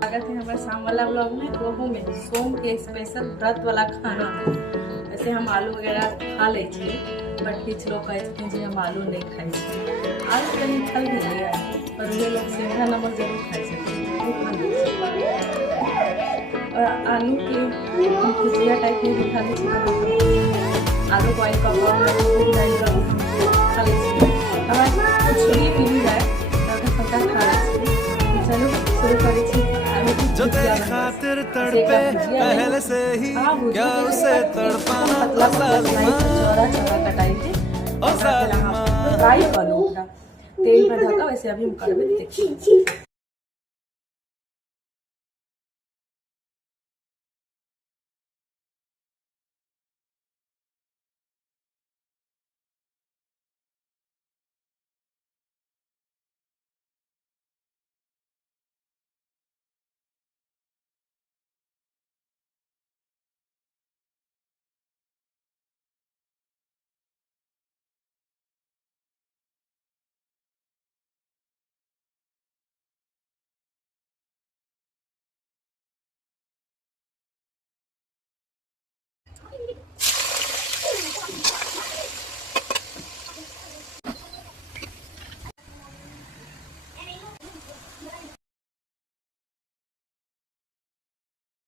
स्वागत है हमारे शाम वाला ब्लॉग में। ओहो में सोम के स्पेशल व्रत वाला खाना। वैसे हम आलू वगैरह खा ले छिए, बट किछु लोग कहै छथिन जे हम आलू नहीं खाई छी। आलू कहीं खा लिया, पर वे लोग सेंधा नमक जरूर खाई छथिन, वो खा लै छी। और आलू के भुजिया टाइप में भी खा लै छी, आलू बॉइल का खा लै छी। हमारे कुछ भी मिल जाए खा लै छी। चलो शुरू करै छी। जो तेरी खातिर तड़पे पहले से ही क्या उसे तड़पाना चौड़ा चौड़ा कटाई थी और फ्राई कर लो। तेल में धक्का वैसे अभी हम करबे देखिए।